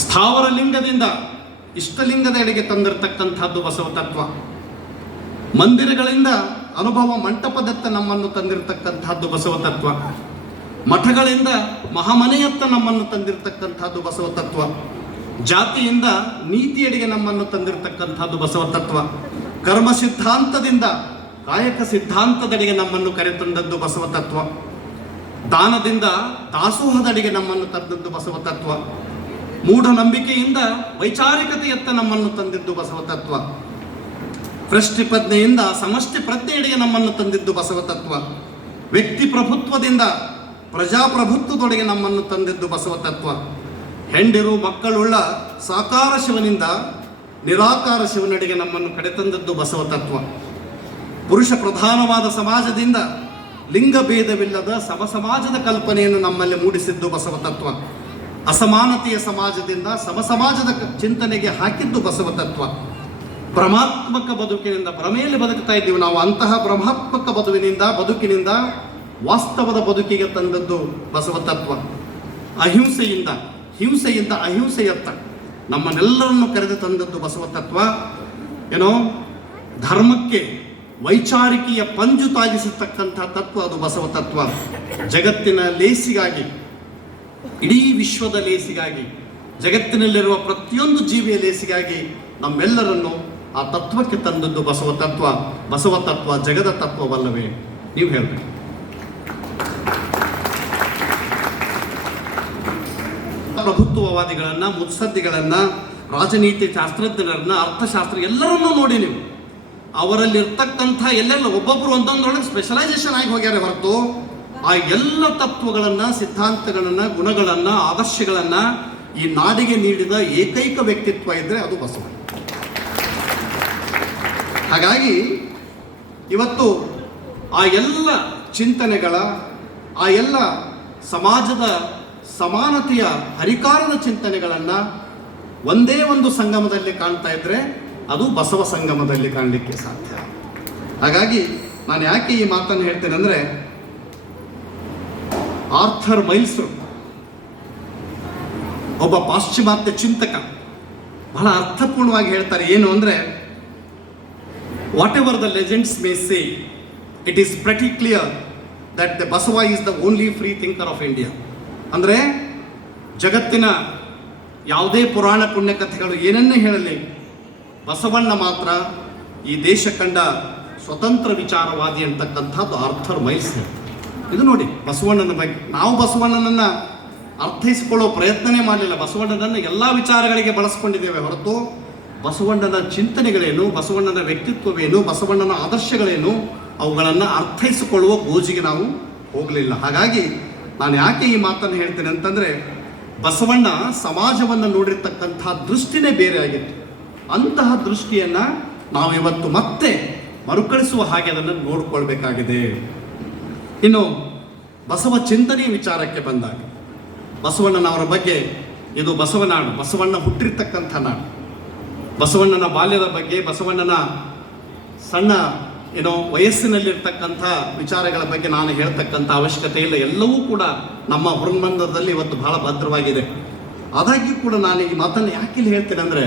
ಸ್ಥಾವರ ಲಿಂಗದಿಂದ ಇಷ್ಟಲಿಂಗದೆಡೆಗೆ ತಂದಿರತಕ್ಕಂಥದ್ದು ಬಸವ ತತ್ವ. ಮಂದಿರಗಳಿಂದ ಅನುಭವ ಮಂಟಪದತ್ತ ನಮ್ಮನ್ನು ತಂದಿರತಕ್ಕಂಥದ್ದು ಬಸವ ತತ್ವ. ಮಠಗಳಿಂದ ಮಹಾಮನೆಯತ್ತ ನಮ್ಮನ್ನು ತಂದಿರತಕ್ಕಂಥದ್ದು ಬಸವ ತತ್ವ. ಜಾತಿಯಿಂದ ನೀತಿಯಡೆಗೆ ನಮ್ಮನ್ನು ತಂದಿರತಕ್ಕಂಥದ್ದು ಬಸವ ತತ್ವ. ಕರ್ಮ ಸಿದ್ಧಾಂತದಿಂದ ಕಾಯಕ ಸಿದ್ಧಾಂತದಡೆಗೆ ನಮ್ಮನ್ನು ಕರೆತಂದದ್ದು ಬಸವ ತತ್ವ. ದಾನದಿಂದ ದಾಸೋಹದಡೆಗೆ ನಮ್ಮನ್ನು ತಂದದ್ದು ಬಸವ ತತ್ವ. ಮೂಢನಂಬಿಕೆಯಿಂದ ವೈಚಾರಿಕತೆಯತ್ತ ನಮ್ಮನ್ನು ತಂದಿದ್ದು ಬಸವ ತತ್ವ. ವೃಷ್ಟಿ ಪ್ರಜ್ಞೆಯಿಂದ ಸಮಷ್ಟಿ ಪ್ರಜ್ಞೆಯಡೆಗೆ ನಮ್ಮನ್ನು ತಂದಿದ್ದು ಬಸವ ತತ್ವ. ವ್ಯಕ್ತಿ ಪ್ರಭುತ್ವದಿಂದ ಪ್ರಜಾಪ್ರಭುತ್ವದೊಡೆಗೆ ನಮ್ಮನ್ನು ತಂದಿದ್ದು ಬಸವ ತತ್ವ. ಹೆಂಡಿರು ಮಕ್ಕಳುಳ್ಳ ಸಾಕಾರ ಶಿವನಿಂದ ನಿರಾಕಾರ ಶಿವನಡೆಗೆ ನಮ್ಮನ್ನು ಕಡೆತಂದದ್ದು ಬಸವ ತತ್ವ. ಪುರುಷ ಪ್ರಧಾನವಾದ ಸಮಾಜದಿಂದ ಲಿಂಗಭೇದವಿಲ್ಲದ ಸಮಸಮಾಜದ ಕಲ್ಪನೆಯನ್ನು ನಮ್ಮಲ್ಲಿ ಮೂಡಿಸಿದ್ದು ಬಸವ ತತ್ವ. ಅಸಮಾನತೆಯ ಸಮಾಜದಿಂದ ಸಮಸಮಾಜದ ಚಿಂತನೆಗೆ ಹಾಕಿದ್ದು ಬಸವ ತತ್ವ. ಭ್ರಮಾತ್ಮಕ ಬದುಕಿನಿಂದ ಭ್ರಮೆಯಲ್ಲಿ ಬದುಕ್ತಾ ಇದ್ದೀವಿ ನಾವು. ಅಂತಹ ಭ್ರಮಾತ್ಮಕ ಬದುಕಿನಿಂದ ವಾಸ್ತವದ ಬದುಕಿಗೆ ತಂದದ್ದು ಬಸವ ತತ್ವ. ಹಿಂಸೆಯಿಂದ ಅಹಿಂಸೆಯತ್ತ ನಮ್ಮನ್ನೆಲ್ಲರನ್ನು ಕರೆದು ತಂದದ್ದು ಬಸವ ತತ್ವ. ಧರ್ಮಕ್ಕೆ ವೈಚಾರಿಕೆಯ ಪಂಜು ತಾಗಿಸತಕ್ಕಂಥ ತತ್ವ ಅದು ಬಸವ ತತ್ವ. ಜಗತ್ತಿನ ಲೇಸಿಗಾಗಿ, ಇಡೀ ವಿಶ್ವದ ಲೇಸಿಗಾಗಿ, ಜಗತ್ತಿನಲ್ಲಿರುವ ಪ್ರತಿಯೊಂದು ಜೀವಿಯ ಲೇಸಿಗಾಗಿ ನಮ್ಮೆಲ್ಲರನ್ನು ಆ ತತ್ವಕ್ಕೆ ತಂದದ್ದು ಬಸವ ತತ್ವ. ಬಸವ ತತ್ವ ಜಗದ ತತ್ವವಲ್ಲವೇ? ನೀವು ಹೇಳಬೇಕು. ಪ್ರಭುತ್ವವಾದಿಗಳನ್ನ, ಮುತ್ಸದ್ದಿಗಳನ್ನ, ರಾಜನೀತಿ ಶಾಸ್ತ್ರಜ್ಞರನ್ನ, ಅರ್ಥಶಾಸ್ತ್ರ ಎಲ್ಲರನ್ನೂ ನೋಡಿ ನೀವು. ಅವರಲ್ಲಿರ್ತಕ್ಕಂಥ ಎಲ್ಲೆಲ್ಲ ಒಬ್ಬೊಬ್ಬರು ಒಂದೊಂದರೊಳಗೆ ಸ್ಪೆಷಲೈಸೇಷನ್ ಆಗಿ ಹೋಗ್ಯಾರೆ ಹೊರತು ಆ ಎಲ್ಲ ತತ್ವಗಳನ್ನು, ಸಿದ್ಧಾಂತಗಳನ್ನು, ಗುಣಗಳನ್ನು, ಆದರ್ಶಗಳನ್ನು ಈ ನಾಡಿಗೆ ನೀಡಿದ ಏಕೈಕ ವ್ಯಕ್ತಿತ್ವ ಇದ್ದರೆ ಅದು ಬಸವ. ಹಾಗಾಗಿ ಇವತ್ತು ಆ ಎಲ್ಲ ಚಿಂತನೆಗಳ, ಆ ಎಲ್ಲ ಸಮಾಜದ ಸಮಾನತೆಯ ಹರಿಕಾರದ ಚಿಂತನೆಗಳನ್ನು ಒಂದೇ ಒಂದು ಸಂಗಮದಲ್ಲಿ ಕಾಣ್ತಾ ಇದ್ದರೆ ಅದು ಬಸವ ಸಂಗಮದಲ್ಲಿ ಕಾಣಲಿಕ್ಕೆ ಸಾಧ್ಯ. ಹಾಗಾಗಿ ನಾನು ಯಾಕೆ ಈ ಮಾತನ್ನು ಹೇಳ್ತೇನೆ ಅಂದರೆ, ಆರ್ಥರ್ ಮೈಲ್ಸ್ ಒಬ್ಬ ಪಾಶ್ಚಿಮಾತ್ಯ ಚಿಂತಕ ಬಹಳ ಅರ್ಥಪೂರ್ಣವಾಗಿ ಹೇಳ್ತಾರೆ. ಏನು ಅಂದರೆ, what ever the legends May say, it is pretty clear that the Basava is the only free thinker of India. ಅಂದರೆ ಜಗತ್ತಿನ ಯಾವುದೇ ಪುರಾಣ ಪುಣ್ಯಕಥೆಗಳು ಏನನ್ನೇ ಹೇಳಲಿ, ಬಸವಣ್ಣ ಮಾತ್ರ ಈ ದೇಶ ಕಂಡ ಸ್ವತಂತ್ರ ವಿಚಾರವಾದಿ ಅಂತಕ್ಕಂಥದ್ದು ಆರ್ಥರ್ ಮೈಲ್ಸ್. ಇದು ನೋಡಿ ಬಸವಣ್ಣನ ಬಗ್ಗೆ. ನಾವು ಬಸವಣ್ಣನನ್ನು ಅರ್ಥೈಸಿಕೊಳ್ಳೋ ಪ್ರಯತ್ನನೇ ಮಾಡಲಿಲ್ಲ. ಬಸವಣ್ಣನನ್ನು ಎಲ್ಲ ವಿಚಾರಗಳಿಗೆ ಬಳಸ್ಕೊಂಡಿದ್ದೇವೆ ಹೊರತು ಬಸವಣ್ಣನ ಚಿಂತನೆಗಳೇನು, ಬಸವಣ್ಣನ ವ್ಯಕ್ತಿತ್ವವೇನು, ಬಸವಣ್ಣನ ಆದರ್ಶಗಳೇನು, ಅವುಗಳನ್ನು ಅರ್ಥೈಸಿಕೊಳ್ಳುವ ಗೋಜಿಗೆ ನಾವು ಹೋಗಲಿಲ್ಲ. ಹಾಗಾಗಿ ನಾನು ಯಾಕೆ ಈ ಮಾತನ್ನು ಹೇಳ್ತೇನೆ ಅಂತಂದರೆ, ಬಸವಣ್ಣ ಸಮಾಜವನ್ನು ನೋಡಿರ್ತಕ್ಕಂಥ ದೃಷ್ಟಿನೇ ಬೇರೆ ಆಗಿತ್ತು. ಅಂತಹ ದೃಷ್ಟಿಯನ್ನು ನಾವು ಇವತ್ತು ಮತ್ತೆ ಮರುಕಳಿಸುವ ಹಾಗೆ ಅದನ್ನು ನೋಡಿಕೊಳ್ಬೇಕಾಗಿದೆ. ಇನ್ನು ಬಸವ ಚಿಂತನೆಯ ವಿಚಾರಕ್ಕೆ ಬಂದಾಗ, ಬಸವಣ್ಣನವರ ಬಗ್ಗೆ ಇದು ಬಸವನಾಡು, ಬಸವಣ್ಣ ಹುಟ್ಟಿರ್ತಕ್ಕಂಥ ನಾಡು. ಬಸವಣ್ಣನ ಬಾಲ್ಯದ ಬಗ್ಗೆ, ಬಸವಣ್ಣನ ಸಣ್ಣ ವಯಸ್ಸಿನಲ್ಲಿರ್ತಕ್ಕಂಥ ವಿಚಾರಗಳ ಬಗ್ಗೆ ನಾನು ಹೇಳ್ತಕ್ಕಂಥ ಅವಶ್ಯಕತೆ ಇಲ್ಲ. ಎಲ್ಲವೂ ಕೂಡ ನಮ್ಮ ಹೃನ್ಮಂದಿರದಲ್ಲಿ ಇವತ್ತು ಬಹಳ ಭದ್ರವಾಗಿದೆ. ಆದಾಗ್ಯೂ ಕೂಡ ನಾನು ಈ ಮಾತನ್ನು ಯಾಕೆ ಇಲ್ಲಿ ಹೇಳ್ತೇನೆ ಅಂದರೆ,